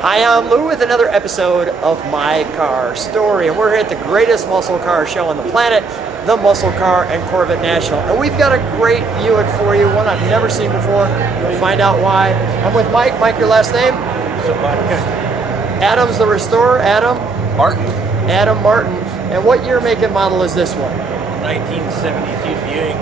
Hi, I'm Lou with another episode of My Car Story, and we're here at the greatest muscle car show on the planet, the Muscle Car and Corvette National. And we've got a great Buick for you, one I've never seen before. You'll find out why. I'm with Mike. Mike, your last name? Sobotka. Adam's the restorer. Adam? Martin. Adam Martin. And what year, make, and model is this one? 1972 Buick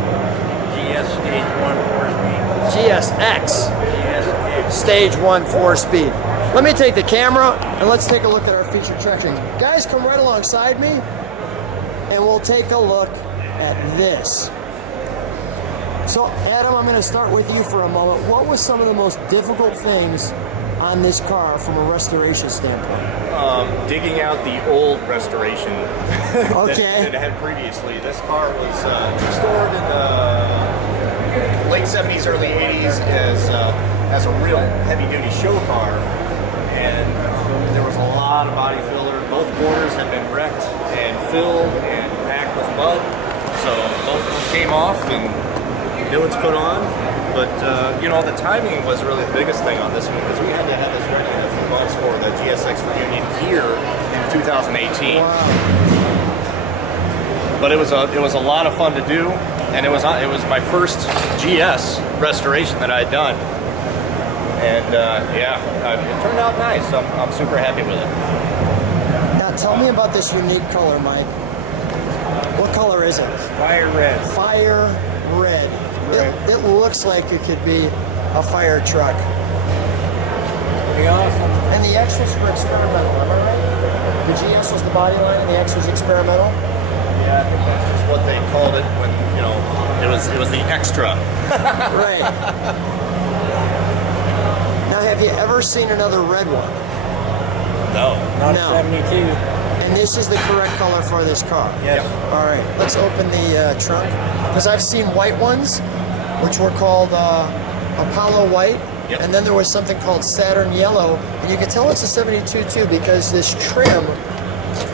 GS Stage 1 4-speed. GSX GSX. Stage 1 4-speed. Let me take the camera and let's take a look at our featured section. Guys, come right alongside me and we'll take a look at this. So, Adam, I'm going to start with you for a moment. What was some of the most difficult things on this car from a restoration standpoint? Digging out the old restoration Okay. that it had previously. This car was restored in the late 70s, early 80s as a real heavy-duty show car. And there was a lot of body filler. Both quarters had been wrecked and filled and packed with mud. So both of them came off and new ones put on. But, you know, the timing was really the biggest thing on this one because we had to have this ready in a few months for the GSX reunion here in 2018. Wow. But it was a lot of fun to do, and it was my first GS restoration that I had done. And yeah, it turned out nice. I'm super happy with it. Now tell me about this unique color, Mike. What color is it? Fire red. Fire red. It looks like it could be a fire truck. Pretty awesome. And the extras were experimental, am I right? The GS was the body line and the X was experimental? Yeah, I think that's just what they called it when, you know, it was the extra. Right. Now, have you ever seen another red one? No. Not No. a 72. And this is the correct color for this car? Yes. All right, let's open the trunk. Because I've seen white ones, which were called Apollo White. Yep. And then there was something called Saturn Yellow. And you can tell it's a 72 too because this trim,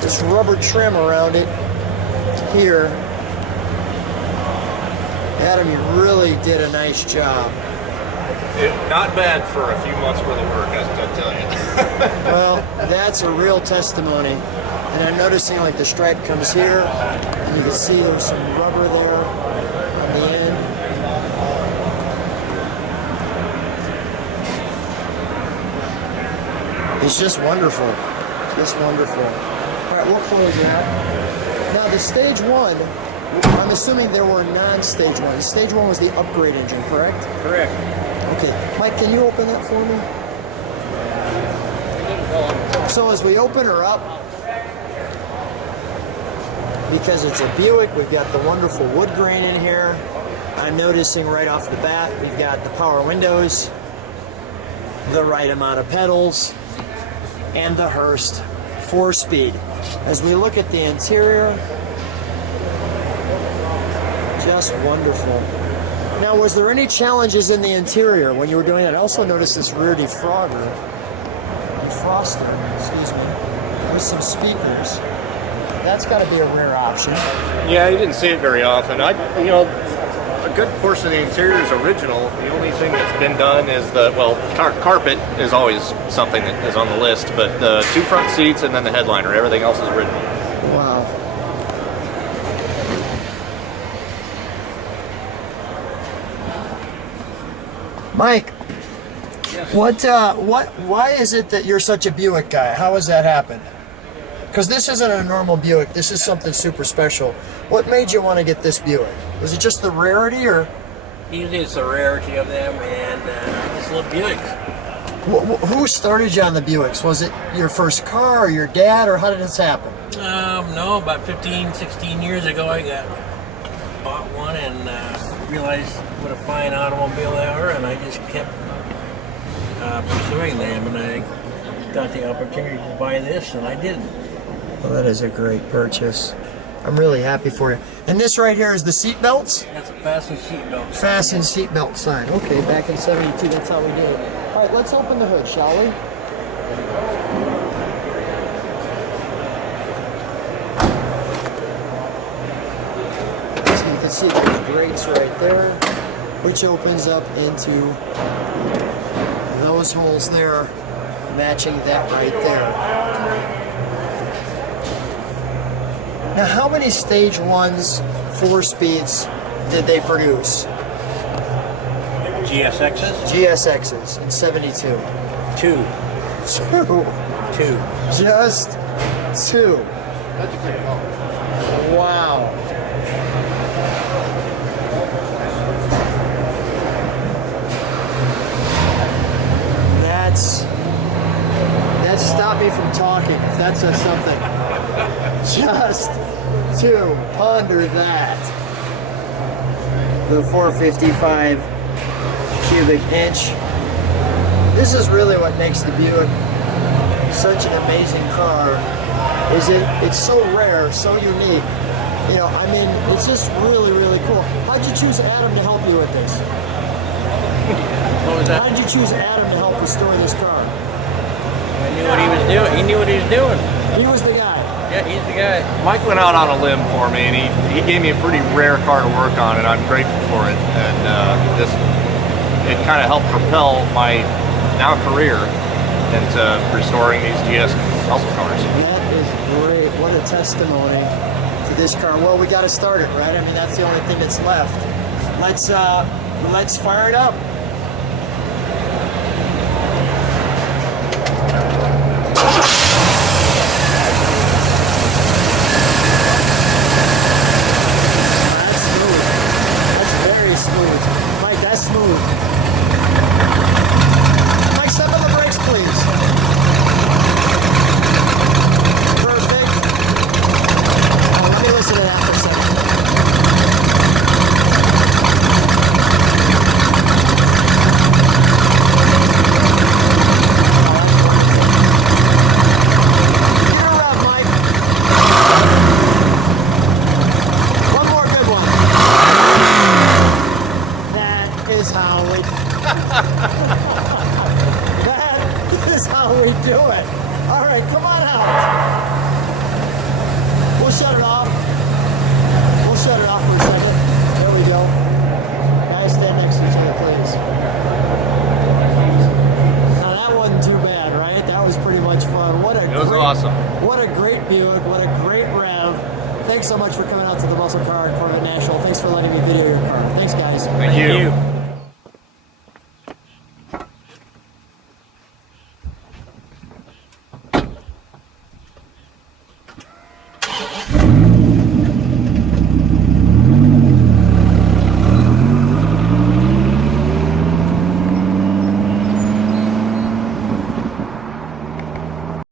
this rubber trim around it here. Adam, you really did a nice job. Not bad for a few months worth of work, I'll tell you. Well, that's a real testimony. And I'm noticing like the stripe comes here, and you can see there's some rubber there on the end. It's just wonderful. Just wonderful. All right, we'll close that. Now the Stage 1, I'm assuming there were non-Stage 1. Stage 1 was the upgrade engine, correct? Correct. Okay. Mike, can you open that for me? So as we open her up, because it's a Buick, we've got the wonderful wood grain in here. I'm noticing right off the bat, we've got the power windows, the right amount of pedals, and the Hurst 4-speed. As we look at the interior, just wonderful. Now, was there any challenges in the interior when you were doing that? I also noticed this rear defroster, excuse me, with some speakers. That's got to be a rare option. Yeah, you didn't see it very often. You know, a good portion of the interior is original. The only thing that's been done is carpet is always something that is on the list, but the two front seats and then the headliner, everything else is original. Wow. Mike, Yes. why is it that you're such a Buick guy? How has that happened? Because this isn't a normal Buick. This is something super special. What made you want to get this Buick? Was it just the rarity, or? Usually it's the rarity of them, and I just love Buicks. Who started you on the Buicks? Was it your first car, or your dad, or how did this happen? No, about 15, 16 years ago I bought one and realized what a fine automobile they are, and I just kept pursuing them, and I got the opportunity to buy this, and I did. Well, that is a great purchase. I'm really happy for you. And this right here is the seat belts? That's a fasten seat belt. Fasten seat belt sign. Okay, back in 72, that's how we do it. All right, let's open the hood, shall we? So you can see the grates right there, which opens up into those holes there. matching that right there. Now, how many Stage 1s, 4-speeds did they produce? GSXs? GSXs in 72. Two. Just 2. Wow. That stopped me from talking, if that says something. Just 2. Ponder that. The 455 cubic inch. This is really what makes the Buick such an amazing car. Is it's so rare, so unique. You know, I mean, it's just really, really cool. How'd you choose Adam to help you with this? What was that? How'd you choose Adam to help restore this car? I knew what he was doing. He knew what he was doing. He was the guy. Yeah, he's the guy. Mike went out on a limb for me, and he gave me a pretty rare car to work on, and I'm grateful for it. And it kind of helped propel my now career into restoring these GS muscle cars. That is great. What a testimony to this car. Well, we got to start it, right? I mean, that's the only thing that's left. Let's fire it up. That's smooth. That's very smooth. Mike, that's smooth. Mike, step on the brakes, please. Perfect. Oh, let me listen to that for a second. Give it a rev, Mike. One more good one. That is how we That is how we do it. All right, come on out. We'll shut it off. We'll shut it off for a second. There we go. Guys, stand next to each other, please. Now that wasn't too bad, right? That was pretty much fun. It was awesome. What a great Buick. What a great rev. Thanks so much for coming out to the Muscle Car and Corvette National. Thanks for letting me video your car. Thanks, guys. Thank you.